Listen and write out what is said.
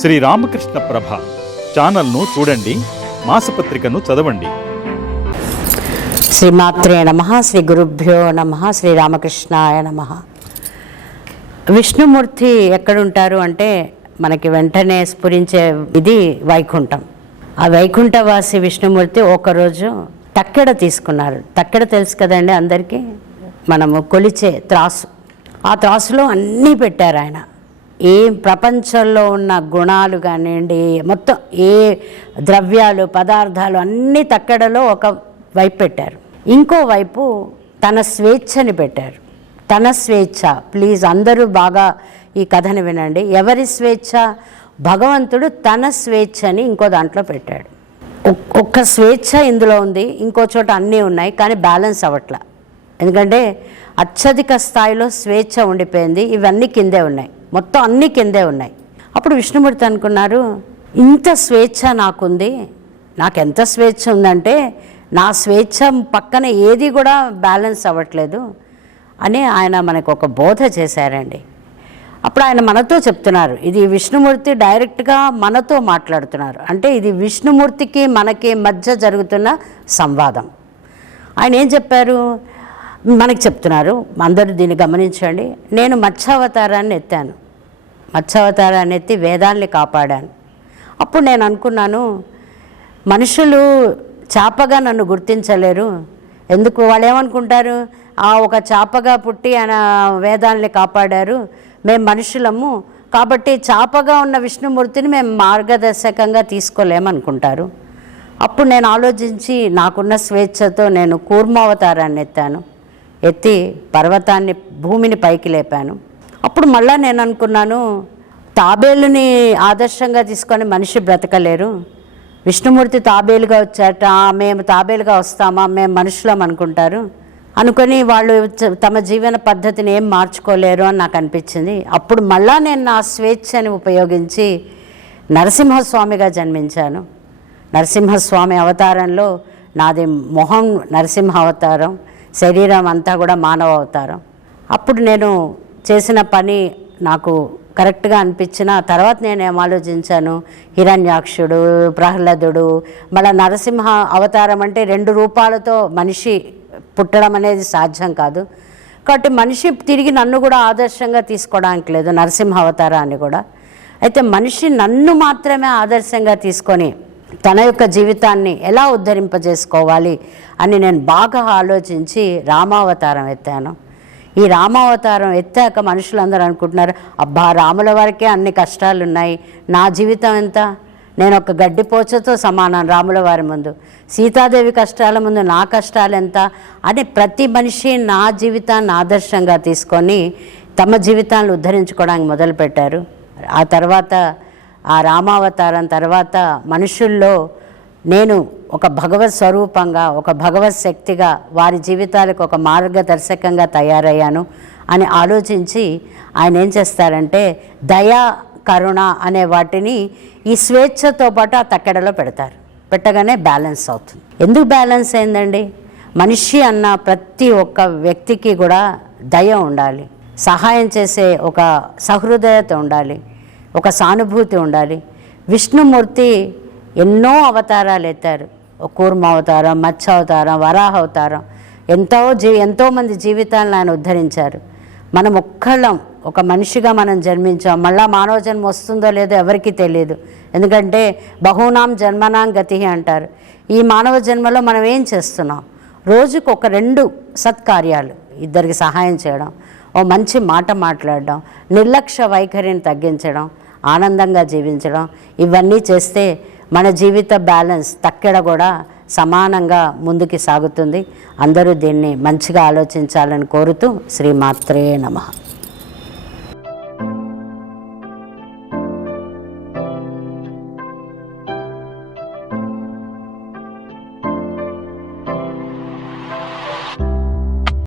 శ్రీ రామకృష్ణ ప్రభ ఛానల్ను చూడండి మాసపత్రికను చదవండి. శ్రీమాత్రే నమ శ్రీ గురుభ్యో నమ శ్రీ రామకృష్ణాయ నమ. విష్ణుమూర్తి ఎక్కడుంటారు అంటే మనకి వెంటనే స్ఫురించే ఇది వైకుంఠం. ఆ వైకుంఠవాసి విష్ణుమూర్తి ఒకరోజు తక్కెడ తీసుకున్నారు. తక్కెడ తెలుసు కదండి అందరికీ? మనము కొలిచే త్రాసు. ఆ త్రాసులో అన్నీ పెట్టారు ఆయన. ఏ ప్రపంచంలో ఉన్న గుణాలు కానివ్వండి మొత్తం ఏ ద్రవ్యాలు పదార్థాలు అన్నీ తక్కడలో ఒక వైపు పెట్టారు. ఇంకోవైపు తన స్వేచ్ఛని పెట్టారు. తన స్వేచ్ఛ. ప్లీజ్ అందరూ బాగా ఈ కథని వినండి. ఎవరి స్వేచ్ఛ? భగవంతుడు తన స్వేచ్ఛని ఇంకో దాంట్లో పెట్టాడు. ఒక్క స్వేచ్ఛ ఇందులో ఉంది ఇంకో చోట అన్నీ ఉన్నాయి కానీ బ్యాలెన్స్ అవ్వట్లా. ఎందుకంటే అత్యధిక స్థాయిలో స్వేచ్ఛ ఉండిపోయింది ఇవన్నీ కిందే ఉన్నాయి. మొత్తం అన్నీ కిందే ఉన్నాయి. అప్పుడు విష్ణుమూర్తి అనుకున్నారు ఇంత స్వేచ్ఛ నాకుంది. నాకు ఎంత స్వేచ్ఛ ఉందంటే నా స్వేచ్ఛ పక్కన ఏది కూడా బ్యాలెన్స్ అవ్వట్లేదు అని ఆయన మనకు ఒక బోధ చేశారండి. అప్పుడు ఆయన మనతో చెప్తున్నారు ఇది విష్ణుమూర్తి డైరెక్ట్గా మనతో మాట్లాడుతున్నారు. అంటే ఇది విష్ణుమూర్తికి మనకి మధ్య జరుగుతున్న సంవాదం. ఆయన ఏం చెప్పారు మనకి చెప్తున్నారు. అందరూ దీన్ని గమనించండి. నేను మత్స్యావతారాన్ని ఎత్తాను. మత్స్యావతారాన్ని ఎత్తి వేదాల్ని కాపాడాను. అప్పుడు నేను అనుకున్నాను మనుషులు చేపగా నన్ను గుర్తించలేరు. ఎందుకు? వాళ్ళు ఏమనుకుంటారు? ఆ ఒక చేపగా పుట్టి ఆయన వేదాల్ని కాపాడారు. మేము మనుషులము. కాబట్టి చేపగా ఉన్న విష్ణుమూర్తిని మేము మార్గదర్శకంగా తీసుకోలేమనుకుంటారు. అప్పుడు నేను ఆలోచించి నాకున్న స్వేచ్ఛతో నేను కూర్మావతారాన్ని ఎత్తాను. ఎత్తి పర్వతాన్ని భూమిని పైకి లేపాను. అప్పుడు మళ్ళా నేను అనుకున్నాను తాబేలుని ఆదర్శంగా తీసుకొని మనిషి బ్రతకలేరు. విష్ణుమూర్తి తాబేలుగా వచ్చాట మేము తాబేలుగా వస్తామా మేము మనుషులం అనుకుంటారు. అనుకొని వాళ్ళు తమ జీవన పద్ధతిని ఏం మార్చుకోలేరు అని నాకు అనిపించింది. అప్పుడు మళ్ళా నేను నా స్వేచ్ఛని ఉపయోగించి నరసింహస్వామిగా జన్మించాను. నరసింహస్వామి అవతారంలో నాది మొహం నరసింహ అవతారం. శరీరం అంతా కూడా మానవ అవతారం అప్పుడు నేను చేసిన పని నాకు కరెక్ట్గా అనిపించిన తర్వాత నేను ఏం ఆలోచించాను? హిరణ్యాక్షుడు ప్రహ్లాదుడు మళ్ళీ నరసింహ అవతారం అంటే రెండు రూపాలతో మనిషి పుట్టడం అనేది సాధ్యం కాదు. కాబట్టి మనిషి తిరిగి నన్ను కూడా ఆదర్శంగా తీసుకోవడానికి లేదు నరసింహ అవతారాన్ని కూడా. అయితే మనిషి నన్ను మాత్రమే ఆదర్శంగా తీసుకొని తన యొక్క జీవితాన్ని ఎలా ఉద్ధరింపజేసుకోవాలి అని నేను బాగా ఆలోచించి రామావతారం ఎత్తాను. ఈ రామావతారం ఎత్తాక మనుషులందరూ అనుకుంటున్నారు అబ్బా రాముల వారికే అన్ని కష్టాలు ఉన్నాయి నా జీవితం ఎంత? నేను ఒక గడ్డిపోచతో సమానం రాముల వారి ముందు. సీతాదేవి కష్టాల ముందు నా కష్టాలు ఎంత? అని ప్రతి మనిషి నా జీవితాన్ని ఆదర్శంగా తీసుకొని తమ జీవితాలను ఉద్ధరించుకోవడానికి మొదలుపెట్టారు. ఆ తర్వాత ఆ రామావతారం తర్వాత మనుషుల్లో నేను ఒక భగవత్ స్వరూపంగా ఒక భగవత్ శక్తిగా వారి జీవితాలకు ఒక మార్గదర్శకంగా తయారయ్యాను అని ఆలోచించి ఆయన ఏం చేస్తారంటే దయ కరుణ అనే వాటిని ఈ స్వేచ్ఛతో పాటు ఆ తక్కెడలో పెడతారు. పెట్టగానే బ్యాలెన్స్ అవుతుంది. ఎందుకు బ్యాలెన్స్ అయిందండి? మనిషి అన్న ప్రతి ఒక్క వ్యక్తికి కూడా దయ ఉండాలి. సహాయం చేసే ఒక సహృదయత ఉండాలి. ఒక సానుభూతి ఉండాలి. విష్ణుమూర్తి ఎన్నో అవతారాలు ఎత్తారు. కూర్మ అవతారం మత్స్య అవతారం వరాహ అవతారం. ఎంతో జీ ఎంతోమంది జీవితాలను ఆయన ఉద్ధరించారు. మనం ఒక్కళ్ళం ఒక మనిషిగా మనం జన్మించాం. మళ్ళా మానవ జన్మ వస్తుందో లేదో ఎవరికీ తెలియదు ఎందుకంటే బహునాం జన్మనాం గతి అంటారు. ఈ మానవ జన్మలో మనం ఏం చేస్తున్నాం? రోజుకు ఒక రెండు సత్కార్యాలు ఇద్దరికి సహాయం చేయడం. ఓ మంచి మాట మాట్లాడడం నిర్లక్ష్య వైఖరిని తగ్గించడం ఆనందంగా జీవించడం ఇవన్నీ చేస్తే మన జీవిత బ్యాలెన్స్ తక్కెడ కూడా సమానంగా ముందుకి సాగుతుంది. అందరూ దీన్ని మంచిగా ఆలోచించాలని కోరుతూ శ్రీమాత్రే నమ.